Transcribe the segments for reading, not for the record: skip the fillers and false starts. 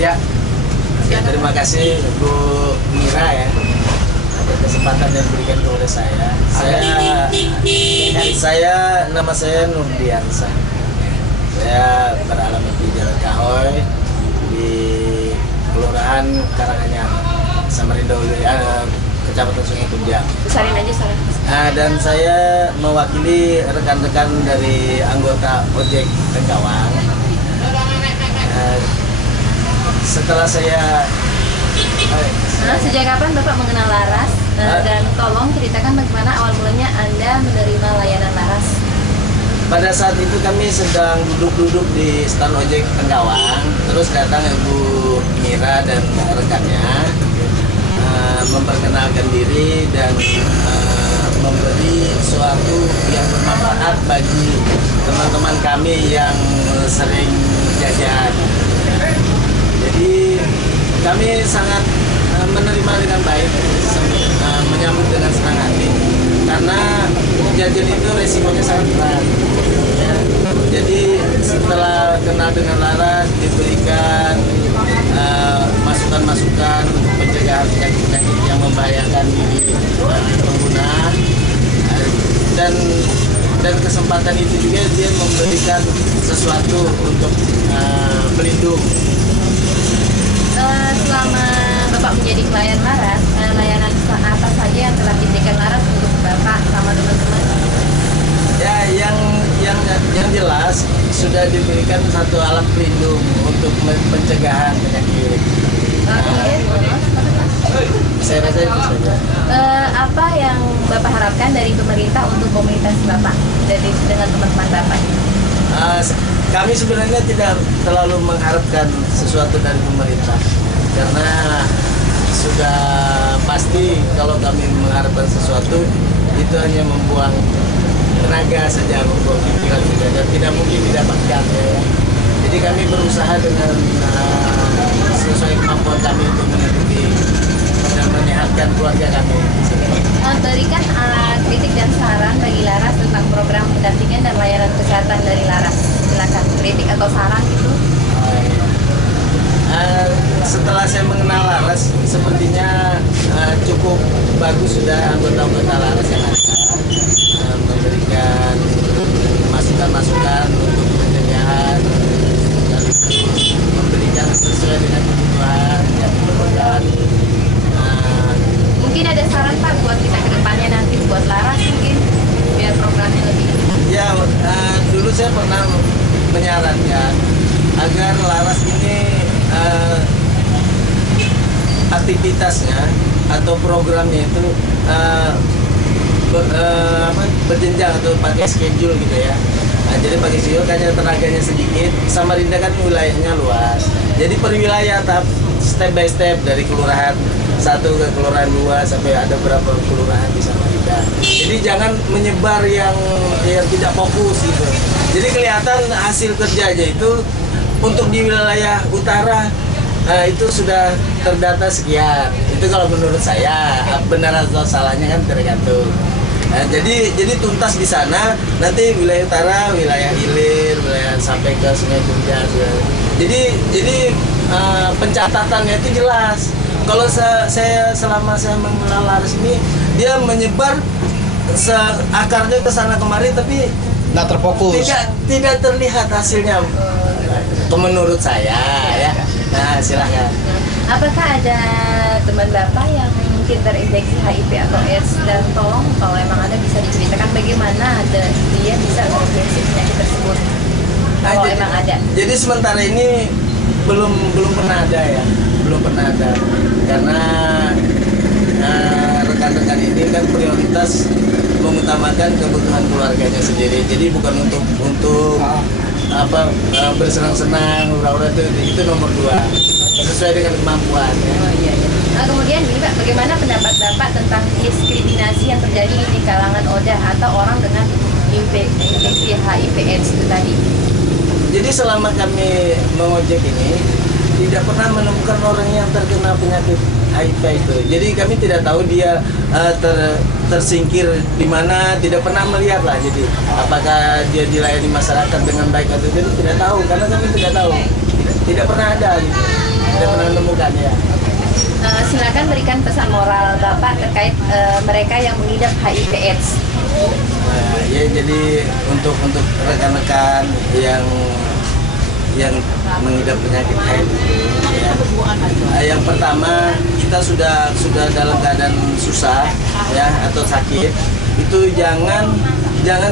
Ya, terima kasih Bu Mira ya atas kesempatan yang diberikan kepada saya. Nama saya Nurdiansah. Saya beralamat di Jalan Kahoy di Kelurahan Karanganyar, Samarinda Ulu, Kecamatan Sungai Kunjang. Besarin aja salah. Dan saya mewakili rekan-rekan dari anggota ojek Tengkawang. Setelah saya sejak kapan Bapak mengenal Laras? Dan tolong ceritakan bagaimana awal mulanya Anda menerima layanan Laras. Pada saat itu kami sedang duduk-duduk di stand ojek Tengkawang, terus datang Ibu Mira dan rekannya memperkenalkan diri dan memberi sesuatu yang bermanfaat bagi teman-teman kami yang sering jajan. Jadi kami sangat menerima dengan baik, menyambut dengan senang hati, karena jajan itu resikonya sangat berat. Ya. Jadi setelah kenal dengan Laras, diberikan masukan-masukan untuk pencegahan penyakit-penyakit yang membahayakan diri pengguna, dan kesempatan itu juga dia memberikan sesuatu untuk pelindung. Selama Bapak menjadi klien Laras, layanan apa saja yang telah diberikan Laras untuk Bapak sama teman-teman? Ya, yang jelas sudah diberikan satu alat pelindung untuk pencegahan penyakit. Saya rasa itu saja. Apa yang Bapak harapkan dari pemerintah untuk komunitas Bapak dengan teman-teman Bapak? Kami sebenarnya tidak terlalu mengharapkan sesuatu dari pemerintah, karena sudah pasti kalau kami mengharapkan sesuatu itu hanya membuang tenaga saja, membuang pikiran saja, dan tidak mungkin didapatkan ya. Jadi kami berusaha dengan sesuai kemampuan kami untuk menutupi dan menyehatkan keluarga kami. Berikan kritik dan saran bagi Laras tentang program pendampingan dan layanan kesehatan dari Laras. Silakan kritik atau saran itu. Setelah saya mengenal Laras, sepertinya cukup bagus sudah anggota-anggota Laras yang ada, memberikan masukan-masukan untuk pencegahan dan memberikan sesuai dengan kebutuhan yang diperlukan. Mungkin ada saran Pak buat kita ke depannya nanti buat Laras mungkin biar programnya lebih. Ya, dulu saya pernah menyarankan agar Laras ini aktivitasnya atau programnya itu berjenjang atau pakai schedule gitu ya. Jadi pakai schedule karena tenaganya sedikit. Samarinda kan wilayahnya luas. Jadi per wilayah tahap step by step dari kelurahan 1 ke kelurahan 2 sampai ada berapa kelurahan di Samarinda. Jadi jangan menyebar yang tidak fokus gitu. Jadi kelihatan hasil kerjanya itu untuk di wilayah utara itu sudah terdata sekian. Itu kalau menurut saya, benar atau salahnya kan tergantung. Jadi tuntas di sana, nanti wilayah utara, wilayah hilir, wilayah sampai ke Sungai Kunjang. Jadi pencatatannya itu jelas. Kalau saya selama saya mengenal Laras ini, dia menyebar akarnya ke sana kemari, tapi nggak terfokus. Tidak terlihat hasilnya. Menurut saya ya. Nah, silakan. Apakah ada teman Bapak yang mungkin terinfeksi HIV atau AIDS, dan tolong kalau emang ada bisa diceritakan bagaimana dia bisa terinfeksi penyakit tersebut? Kalau emang ada. Jadi sementara ini belum pernah ada ya, belum pernah ada, karena rekan-rekan ini kan prioritas mengutamakan kebutuhan keluarganya sendiri. Jadi bukan untuk bersenang-senang, hura-hura, itu nomor 2, sesuai dengan kemampuan ya. Iya. Nah, kemudian gini Pak, bagaimana pendapat Bapak tentang diskriminasi yang terjadi di kalangan ODA atau orang dengan infeksi HIV/AIDS itu tadi? Jadi selama kami mengojek ini tidak pernah menemukan orang yang terkena penyakit HIV itu. Jadi kami tidak tahu dia tersingkir di mana, tidak pernah melihat lah. Jadi apakah dia dilayani masyarakat dengan baik atau tidak tahu, karena kami tidak tahu, tidak pernah ada gitu. tidak pernah menemukan ya. Silakan berikan pesan moral Bapak terkait mereka yang mengidap HIV/AIDS. Ya jadi untuk rekan-rekan yang mengidap penyakit HIV ya. Yang pertama, kita sudah dalam keadaan susah ya atau sakit, itu jangan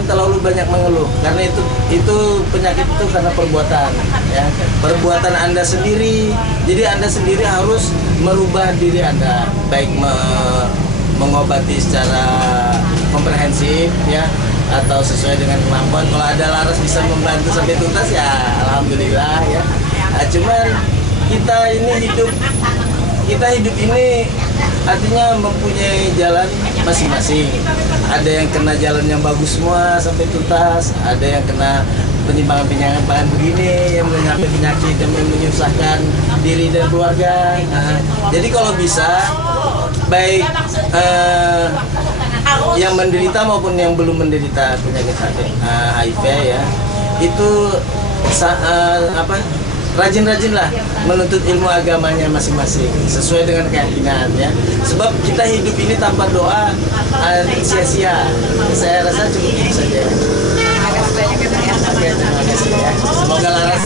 terlalu banyak mengeluh, karena itu penyakit itu karena perbuatan ya, perbuatan Anda sendiri. Jadi Anda sendiri harus merubah diri Anda, baik mengobati secara komprehensif ya, atau sesuai dengan kemampuan. Kalau ada laras bisa membantu sampai tuntas ya alhamdulillah ya. Cuman kita hidup ini artinya mempunyai jalan masing-masing. Ada yang kena jalan yang bagus semua sampai tuntas, ada yang kena penyimpangan begini yang menyampai penyakit yang menyusahkan diri dan keluarga. Jadi kalau bisa, baik yang menderita maupun yang belum menderita penyakit HIV ya, itu rajin-rajinlah menuntut ilmu agamanya masing-masing sesuai dengan keyakinan ya. Sebab kita hidup ini tanpa doa sia-sia. Saya rasa cukup itu saja. Terima kasih banyak ya Pak ya. Oke, terima kasih ya. Semoga laras